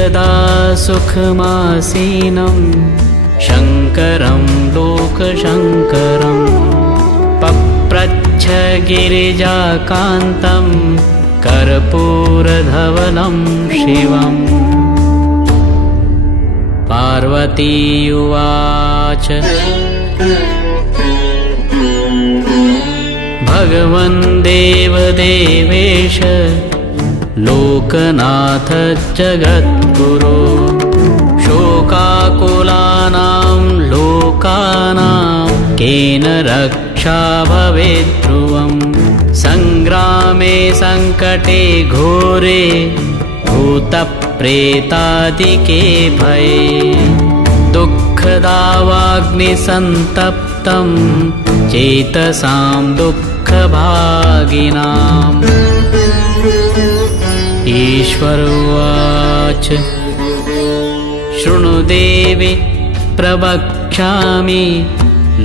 एकदा सुखमासीनं शङ्करं लोकशङ्करं पप्रच्छ गिरिजाकान्तं कर्पूरधवलं शिवम्। पार्वती उवाच भगवन् देवदेवेश लोकनाथ जगद्गुरो शोकाकुलानां लोकानां केन रक्षा भवेत् ध्रुवम्। सङ्ग्रामे सङ्कटे घोरे भूतप्रेतादिके भये दुःखदावाग्निसन्तप्तं चेतसां दुःखभागिनाम्। ईश्वर उवाच शृणु देवि प्रवक्ष्यामि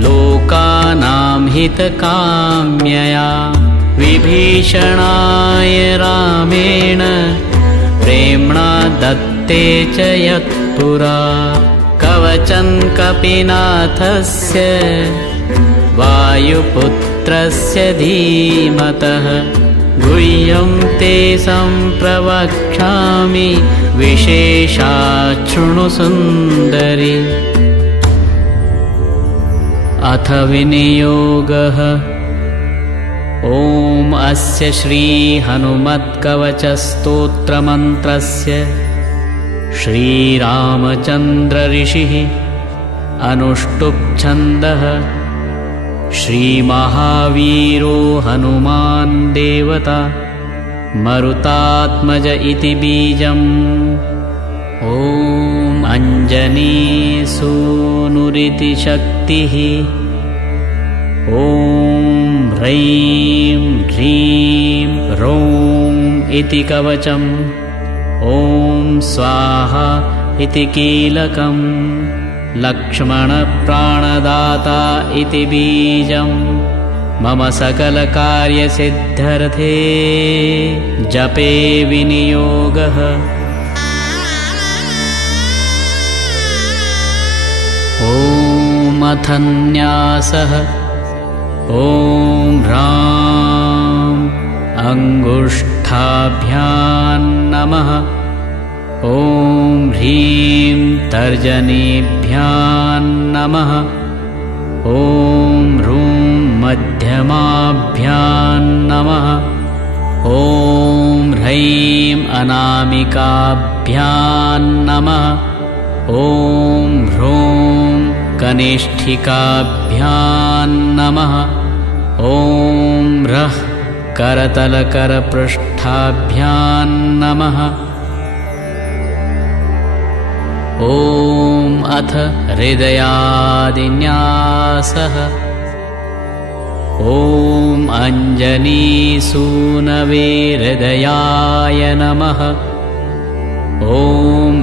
लोकानां हितकाम्यया विभीषणाय रामेण प्रेम्णा दत्ते च यत्पुरा कवचं कपिनाथस्य वायुपुत्रस्य धीमतः गुह्यं ते सम्प्रवक्ष्यामि विशेषात् शृणु सुन्दरि। अथ विनियोगः ॐ अस्य श्रीहनुमत्कवचस्तोत्रमन्त्रस्य श्रीरामचन्द्रऋषिः अनुष्टुप्छन्दः श्रीमहावीरो हनुमान् देवता मरुतात्मज इति बीजम्। ॐ अञ्जनीसूनुरिति शक्तिः ॐ ह्रैं ह्रीं रौं इति कवचम् ॐ स्वाहा इति कीलकम् लक्ष्मणप्राणदाता इति बीजं मम सकलकार्यसिद्धर्थे जपे विनियोगः। ॐ अथ न्यासः ॐ ह्रां अङ्गुष्ठाभ्यां नमः ॐ ह्रीं तर्जनीभ्यां नमः ॐ ह्रूं मध्यमाभ्यां नमः ॐ ह्रैं अनामिकाभ्यां नमः ॐ ह्रूं कनिष्ठिकाभ्यां नमः ॐ ह्रः करतलकरपृष्ठाभ्यां नमः। ॐ अथ हृदयादिन्यासः ॐ अञ्जनीसूनवे हृदयाय नमः ॐ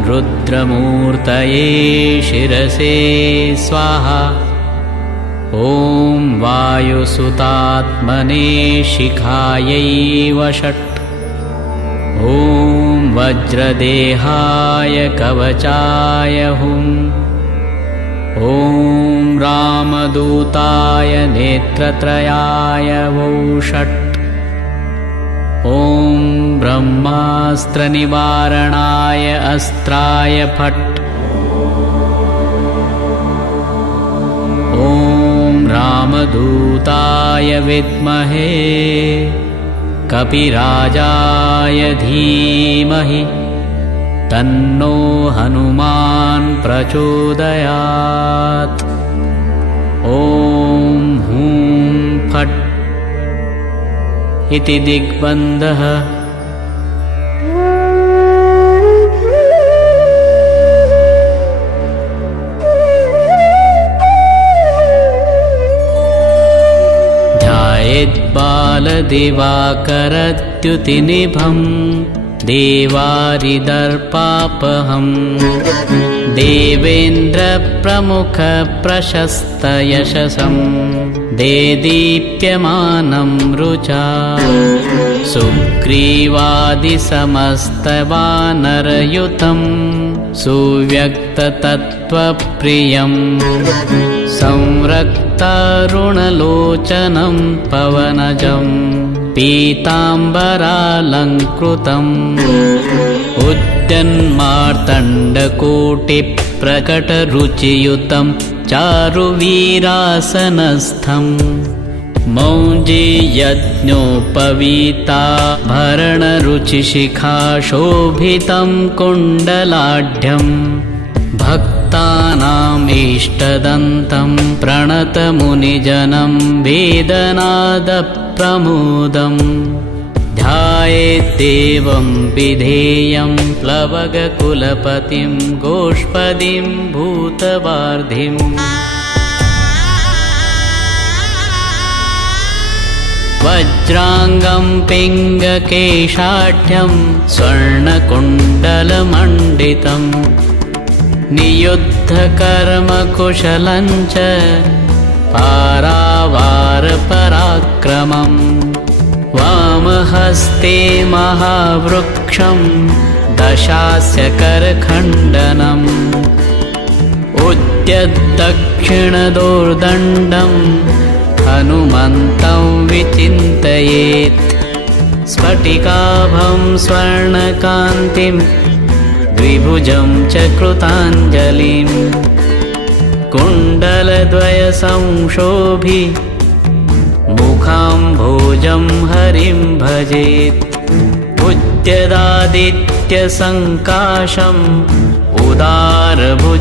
रुद्रमूर्तये शिरसे स्वाहा ॐ वायुसुतात्मने शिखायै वषट् ॐ वज्रदेहाय कवचाय हुम् ॐ रामदूताय नेत्रत्रयाय वौषट् ॐ ब्रह्मास्त्रनिवारणाय अस्त्राय फट् ॐ रामदूताय विद्महे कपिराजाय धीमहि तन्नो हनुमान् प्रचोदयात्। ॐ हूं फट् इति दिग्बन्धः ध्यायेद्बालदिवाकरद्युतिनिभं देवारिदर्पापहम् देवेन्द्रप्रमुखप्रशस्तयशसं देदीप्यमानं रुचा सुग्रीवादिसमस्तवानरयुतं सुव्यक्ततत्त्वप्रियं संरक्तारुणलोचनं पवनजं पीताम्बरालङ्कृतम् उद्यन्मार्तण्डकोटिप्रकटरुचियुतं चारुवीरासनस्थम् मौञ्जीयज्ञोपवीताभरणरुचिशिखाशोभितं कुण्डलाढ्यं भक्तानाम् इष्टदन्तं प्रणतमुनिजनं वेदनादप्रमोदम् ध्यायेद्देवं विधेयं प्लवगकुलपतिं गोष्पदीं भूतवार्धिम् वज्राङ्गं पिङ्गकेशाढ्यं स्वर्णकुण्डलमण्डितं नियुद्धकर्मकुशलं च पारावारपराक्रमम् वामहस्ते महावृक्षं दशास्य करखण्डनम् उद्यद्दक्षिणदोर्दण्डं हनुमन्तं विचिन्तयेत् स्फटिकाभं स्वर्णकान्तिं द्विभुजं च कृताञ्जलिं कुण्डलद्वयसंशोभि मुखाम्भोजं हरिं भजेत् उद्यदादित्यसङ्काशम् उदारभुजविक्रमम्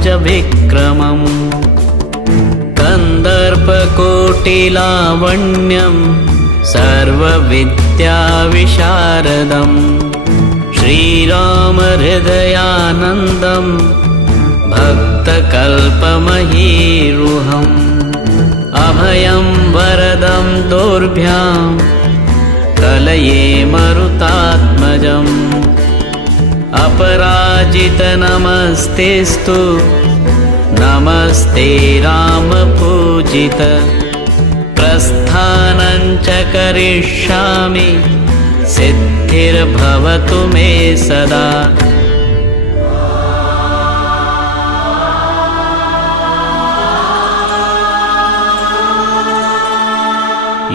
कन्दर्पकोटिलावण्यं सर्वविद्याविशारदं श्रीरामहृदयानन्दं भक्तकल्पमहीरुहम् अभयं वरदं दोर्भ्यां कलये मरुतात्मजम् अपराजितनमस्तेस्तु नमस्ते रामपूजित प्रस्थानं च करिष्यामि सिद्धिर्भवतु मे सदा।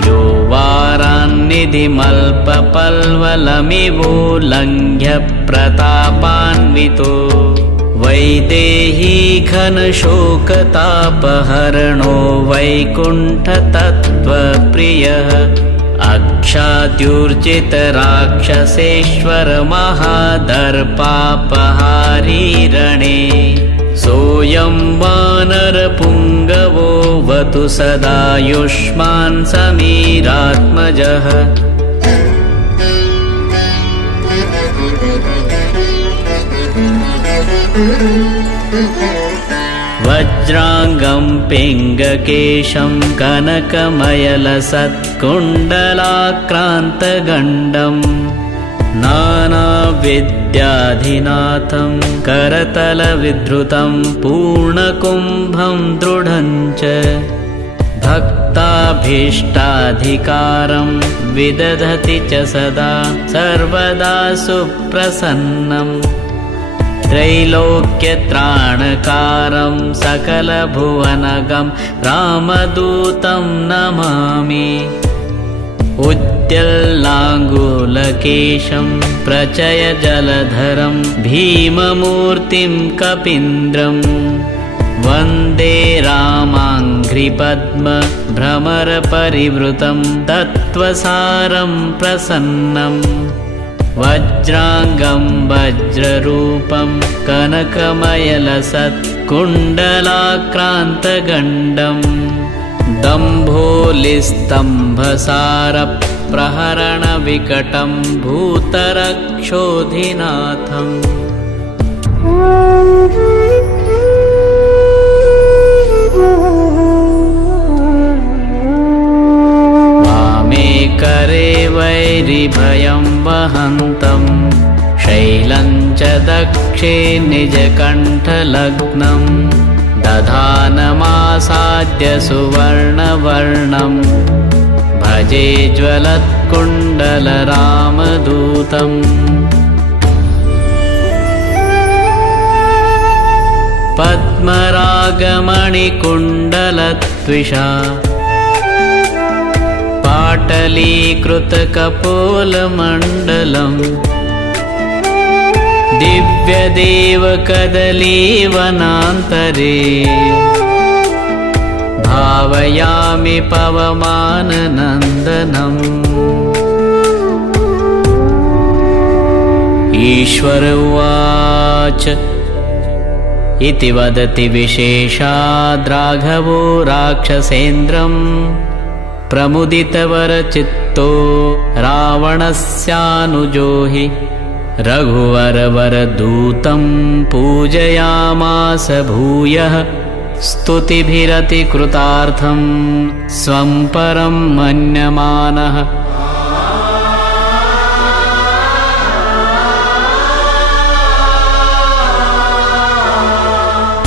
यो वारान्निधिमल्पपल्वलमिवोल्लङ्घ्य प्रतापान्वितो वैदेही घनशोकतापहरणो वैकुण्ठतत्त्वप्रियः अक्षाद्युर्जितराक्षसेश्वर महादर्पापहारी रणे सोऽयं वानरपुङ्गवो वतु सदायुष्मान् समीरात्मजः। वज्राङ्गं पिङ्गकेशं कनकमयलसत्कुण्डलाक्रान्तगण्डं नानाविद्याधिनाथं करतलविधृतं पूर्णकुम्भं दृढं च भक्ताभीष्टाधिकारं विदधति च सदा सर्वदा सुप्रसन्नम् त्रैलोक्यत्राणकारं सकलभुवनगं रामदूतं नमामि उद्यल्लाङ्गूलकेशं प्रचयजलधरं भीममूर्तिं कपीन्द्रं वन्दे रामाङ्घ्रिपद्मभ्रमरपरिवृतं तत्त्वसारं प्रसन्नम् वज्राङ्गं वज्ररूपं कनकमयलसत्कुण्डलाक्रान्तगण्डं दम्भोलिस्तम्भसारप्रहरणविकटं भूतरक्षोधिनाथम् वामे करे वैरिभयं वहन्तं वक्षे निजकण्ठलग्नं दधानमासाद्य सुवर्णवर्णम् भजे ज्वलत्कुण्डलरामदूतम् पद्मरागमणिकुण्डलत्विषा पाटलीकृतकपोलमण्डलम् दिव्यदेवकदलीवनान्तरे भावयामि पवमाननन्दनम्। ईश्वर उवाच इति वदति विशेषाद्राघवो राक्षसेन्द्रम् प्रमुदितवरचित्तो रावणस्यानुजो हि रघुवरवरदूतं पूजयामास भूयः स्तुतिभिरतिकृतार्थं स्वं परं मन्यमानः।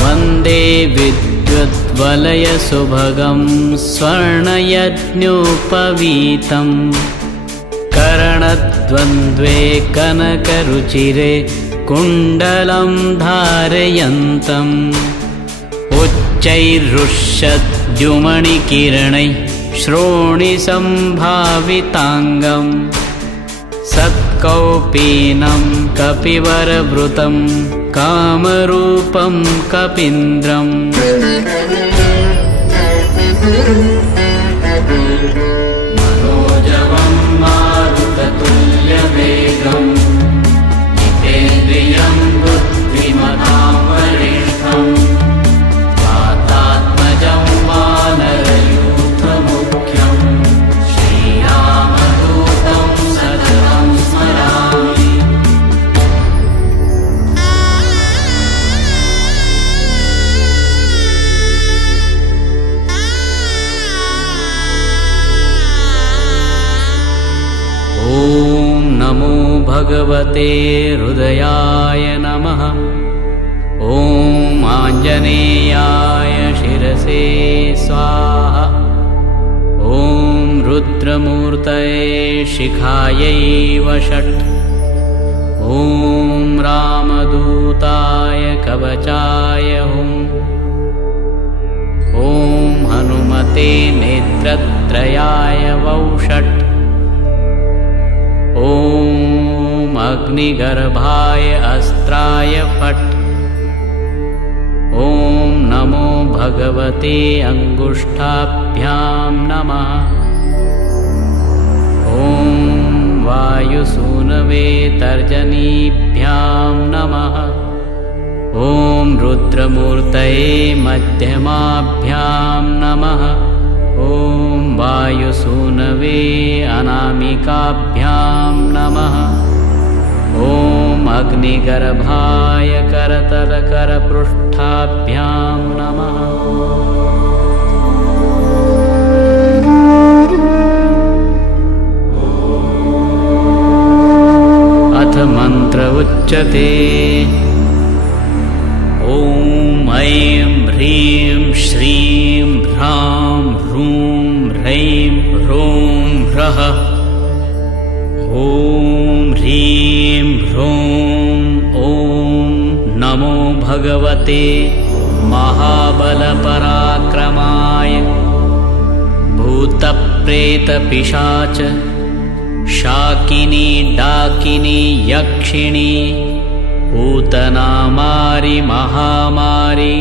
वन्दे विद्युद्वलयसुभगं स्वर्णयज्ञोपवीतं करणद्वन्द्वे कनकरुचिरे कुण्डलं धारयन्तम् उच्चैरुष्यद्युमणिकिरणैः श्रोणिसम्भाविताङ्गम् सत्कौपीनं कपिवरवृतं कामरूपं कपीन्द्रम्। मनोजवं मारुततुल्यवेगं जितेन्द्रियं बुद्धिमतां वरिष्ठम् वातात्मजं वानरयूथमुख्यं श्रीरामदूतं सततं स्मरामि। ॐ नमो भगवते हृदयाय नमः। ॐ आञ्जनेयाय शिरसे स्वाहा। ॐ रुद्रमूर्तये शिखायै वषट्। ॐ रामदूताय कवचाय हुम्। ॐ हनुमते नेत्रत्रयाय वौषट्। ॐ अग्निगर्भाय अस्त्राय फट्। ॐ नमो भगवते अङ्गुष्ठाभ्यां नमः। ॐ वायुसूनवे तर्जनीभ्यां नमः। ॐ रुद्रमूर्तये मध्यमाभ्यां नमः। ॐ वायुसूनवे अनामिकाभ्यां नमः। ॐ अग्निगर्भाय करतलकरपृष्ठाभ्यां नमः। अथ मन्त्र उच्यते। ॐ ऐं ह्रीं श्रीं ह्रां ह्रूं ह्रैं ह्रों ह्रः। ॐ ह्रीं ह्रों ॐ नमो भगवते महाबलपराक्रमाय भूतप्रेतपिशाच शाकिनी डाकिनी यक्षिणी पूतनामारि महामारि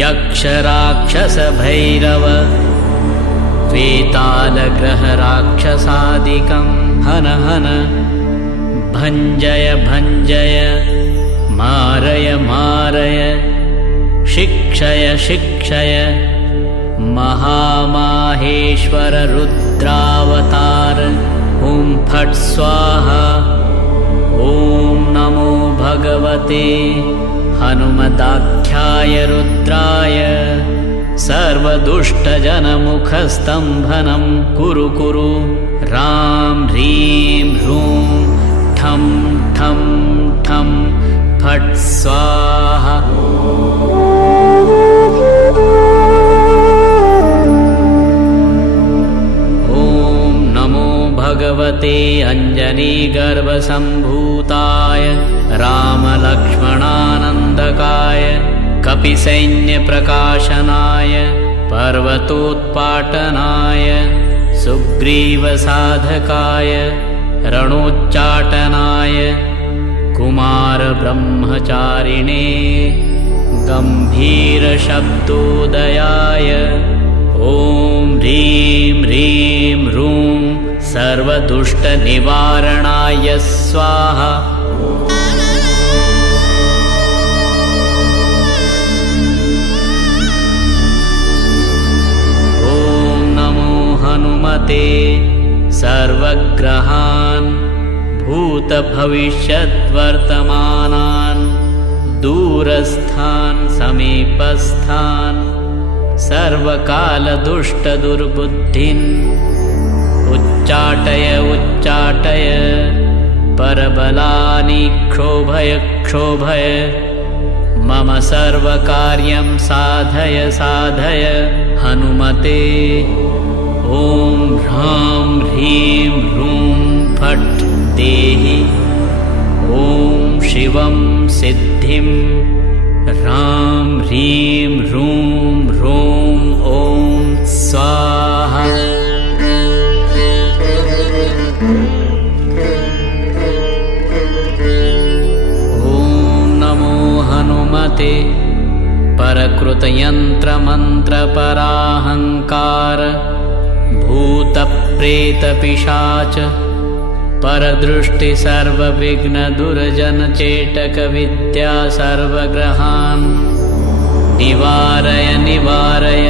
यक्षराक्षसभैरव वेतालग्रहराक्षसादिकं हन हन भञ्जय भञ्जय मारय मारय शिक्षय शिक्षय महामाहेश्वर रुद्रावतार। ॐ फट् स्वाहा। ॐ नमो भगवते हनुमदाख्याय रुद्राय सर्वदुष्टजनमुखस्तम्भनं कुरु कुरु। रां ह्रीं ह्रूं ठं ठं ठं फट् स्वाहा। ॐ नमो भगवते अञ्जनीगर्भसम्भूताय रामलक्ष्मणानन्दकाय कपिसैन्यप्रकाशनाय पर्वतोत्पाटनाय सुग्रीवसाधकाय रणोच्चाटनाय कुमारब्रह्मचारिणे गम्भीरशब्दोदयाय ॐ ह्रीं ह्रीं ह्रूं सर्वदुष्टनिवारणाय स्वाहा। हनुमते सर्वग्रहान् भूतभविष्यद्वर्तमानान् दूरस्थान् समीपस्थान् सर्वकालदुष्टदुर्बुद्धिन् उच्चाटय उच्चाटय परबलानि क्षोभय क्षोभय मम सर्वकार्यं साधय साधय हनुमते। ॐ ह्रां ह्रीं ह्रूं फट् देहि ॐ शिवं सिद्धिं ह्रां ह्रीं ह्रूं ह्रूं ॐ स्वाहा। ॐ नमो हनुमते परकृतयन्त्रमन्त्रपराहङ्कार भूतप्रेतपिशाच परदृष्टि सर्वविघ्नदुर्जनचेटकविद्या सर्वग्रहान् निवारय निवारय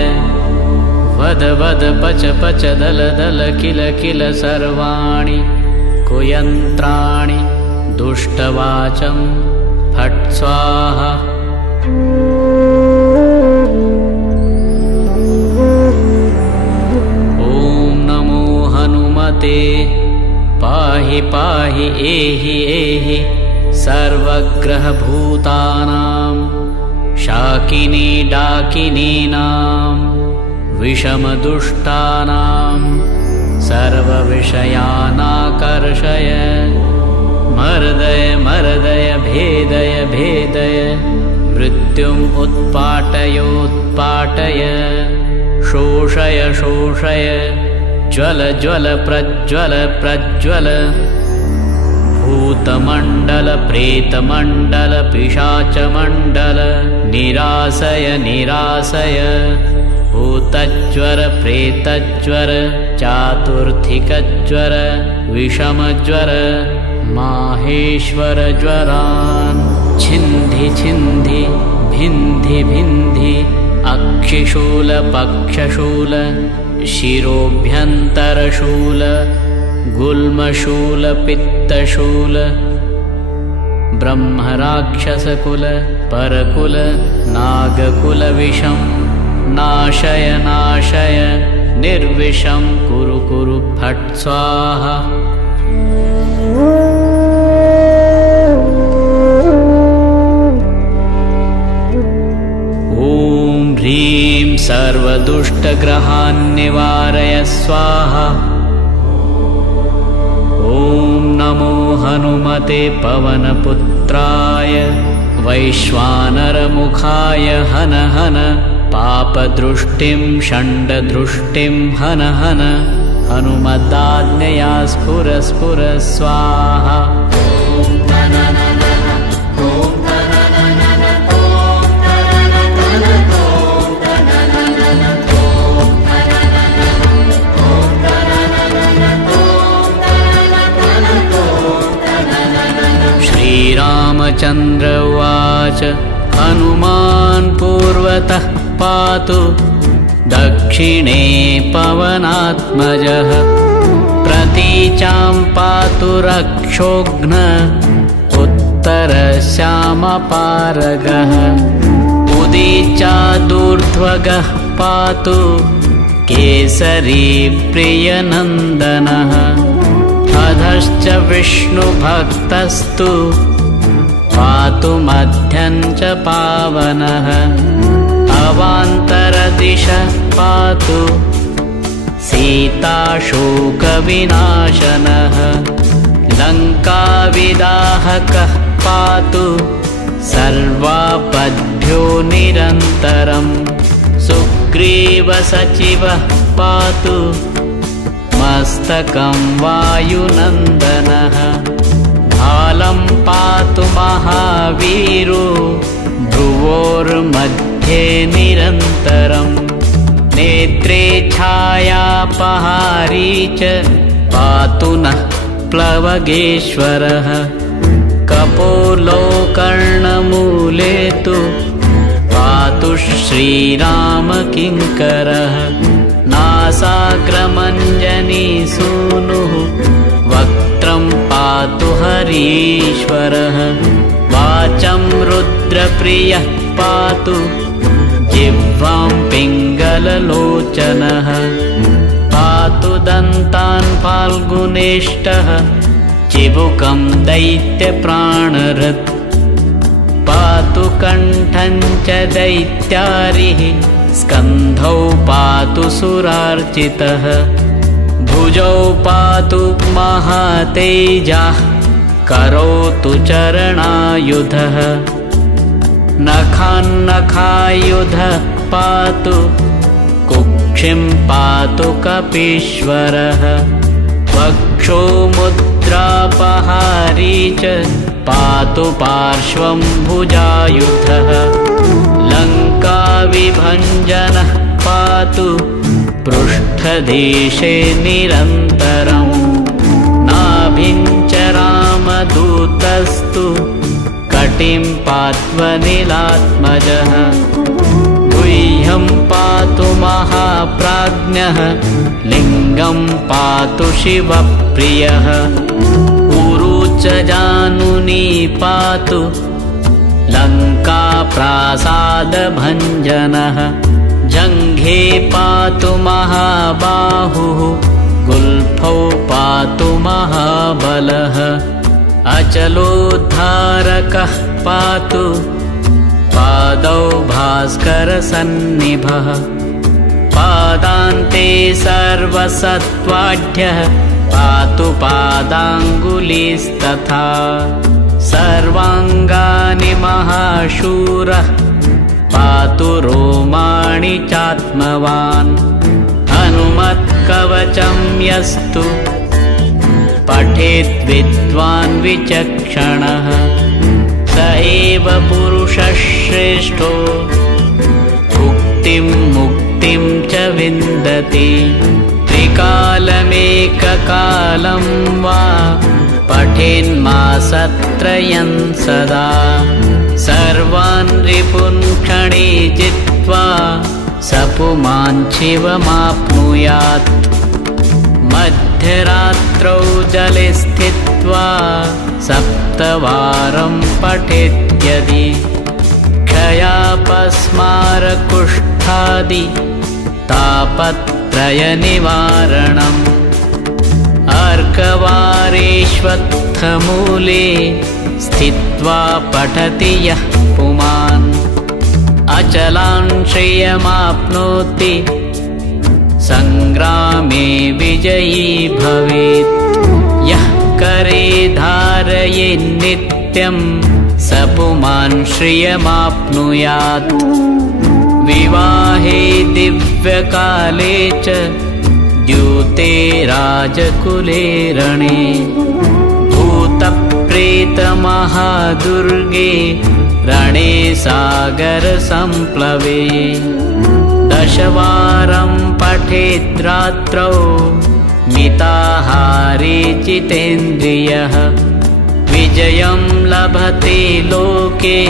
वद वद पच पच दल दल किल किल सर्वाणि कुयन्त्राणि दुष्टवाचं फट् स्वाहा। पाहि पाहि एहि एहि सर्वग्रहभूतानां शाकिनी डाकिनीनां विषमदुष्टानां सर्वविषयानाकर्षय मर्दय मर्दय भेदय भेदय मृत्युम् उत्पाटयोत्पाटय शोषय शोषय ज्वल ज्वल प्रज्वल प्रज्वल भूतमण्डल प्रेतमण्डल पिशाचमण्डल निरासय निरासय भूतज्वर प्रेतज्वर चातुर्थिकज्वर विषमज्वर माहेश्वर ज्वरान् छिन्धि छिन्धि भिन्धि भिन्धि अक्षिशूल पक्षशूल शिरोभ्यन्तरशूल गुल्मशूल पित्तशूल ब्रह्मराक्षसकुल परकुल नागकुल विषं नाशय नाशय निर्विषं कुरु कुरु फट् स्वाहा। ॐ ह्रीं सर्वदुष्टग्रहान् निवारय स्वाहा। ॐ नमो हनुमते पवनपुत्राय वैश्वानरमुखाय हन हन पापदृष्टिं षण्डदृष्टिं हन हन हनुमदाज्ञया स्फुर स्फुर स्वाहा। श्रीरामचन्द्र उवाच हनुमान् पूर्वतः पातु दक्षिणे पवनात्मजः प्रतीचां पातु रक्षोघ्न उत्तरश्यामपारगः उदीचादूर्ध्वगः पातु केसरी प्रियनन्दनः अधश्च विष्णुभक्तस्तु पातु मध्यं च पावनः अवान्तरदिशः पातु सीताशोकविनाशनः लङ्काविदाहकः पातु सर्वापद्भ्यो निरन्तरं सुग्रीवसचिवः पातु मस्तकं वायुनन्दनः भालं पातु महावीरो भ्रुवोर्मध्ये निरन्तरं नेत्रे छायापहारी च पातु नः प्लवगेश्वरः कपोलो कर्णमूले तु पातु श्रीरामकिङ्करः नासाग्रमञ्जनी सूनुः वक्त्रं पातु हरीश्वरः वाचं रुद्रप्रियः पातु जिह्वां पिङ्गललोचनः पातु दन्तान् फाल्गुनेष्टः चिबुकं दैत्यप्राणहृत् पातु कण्ठं च दैत्यारिः स्कन्धौ पातु सुरार्चितः भुजौ पातु महातेजः करोतु चरणायुधः नखान्नखायुधः पातु कुक्षिं पातु कपीश्वरः वक्षो मुद्रापहारी च पातु पार्श्वं भुजायुधः लङ्काविभञ्जनः पातु पृष्ठदेशे निरन्तरं नाभिं च रामदूतस्तु कटिं पात्वनिलात्मजः गुह्यं पातु महाप्राज्ञः लिङ्गं पातु शिवप्रियः ऊरू च जानुनी पातु लङ्काप्रासादभञ्जनः जङ्घे पातु महाबाहुः गुल्फौ पातु महाबलः अचलोद्धारकः पातु पादौ भास्करसन्निभः पादान्ते सर्वसत्त्वाढ्यः पातु पादाङ्गुलीस्तथा सर्वाङ्गानि महाशूरः पातु रोमाणि चात्मवान् हनुमत्कवचं यस्तु पठेत् विद्वान् विचक्षणः स एव पुरुषः श्रेष्ठो भुक्तिं मुक्तिं च विन्दति त्रिकालमेककालं वा पठेन्मासत्रयं सदा सर्वान् रिपून् क्षणे जित्वा स पुमान् शिवमाप्नुयात् मध्यरात्रौ जले स्थित्वा सप्तवारं पठेद्यदि क्षयापस्मारकुष्ठादि तापत्रयनिवारणम् अर्कवारेष्वत्थमूले स्थित्वा पठति यः पुमान् अचलान् श्रियमाप्नोति सङ्ग्रामे विजयी भवेत् यः करे धारयेन्नित्यं स पुमान् श्रियमाप्नुयात् विवाहे दिव्यकाले च द्यूते राजकुले रणे भूतप्रेतमहादुर्गे रणे सागरसम्प्लवे दशवारं पठेद्रात्रौ मिताहारे जितेन्द्रियः विजयं लभते लोके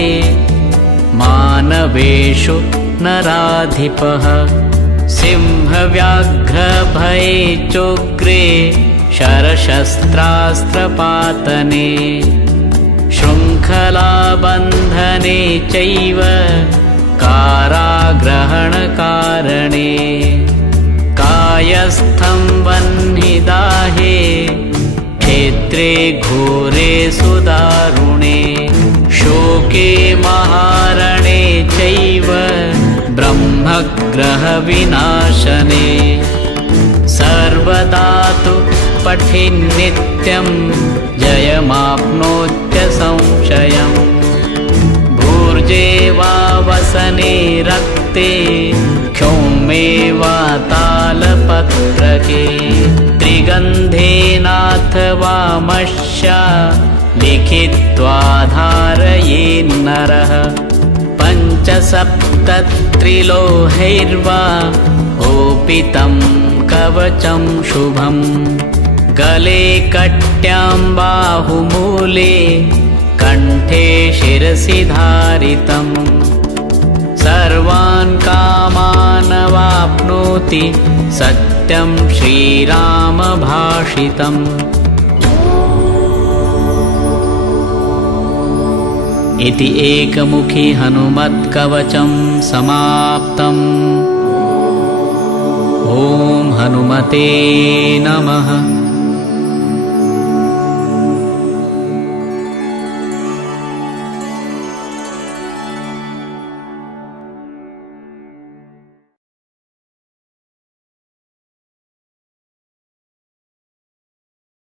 मानवेषु नराधिपः सिंहव्याघ्रभये चोग्रे शरशस्त्रास्त्रपातने शृङ्खलाबन्धने चैव काराग्रहणकारणे कायस्थं वह्निदाहे क्षेत्रे घोरे सुदारुणे शोके महारणे चैव ब्रह्मग्रहविनाशने सर्वदा तु पठिन्नित्यं जयमाप्नोत्यसंशयम् भूर्जे वा वसने रक्ते क्षौमे वा तालपत्रके त्रिगन्धेनाथवा मश्या लिखित्वा धारयेन्नरः पञ्चसप्तत्रिलोहैर्वा ओपितं कवचं शुभम् गले कट्यां बाहुमूले कण्ठे शिरसि धारितम् सर्वान् कामानवाप्नोति सत्यं श्रीरामभाषितम् इति एकमुखी हनुमत्कवचं समाप्तम्। ॐ हनुमते नमः।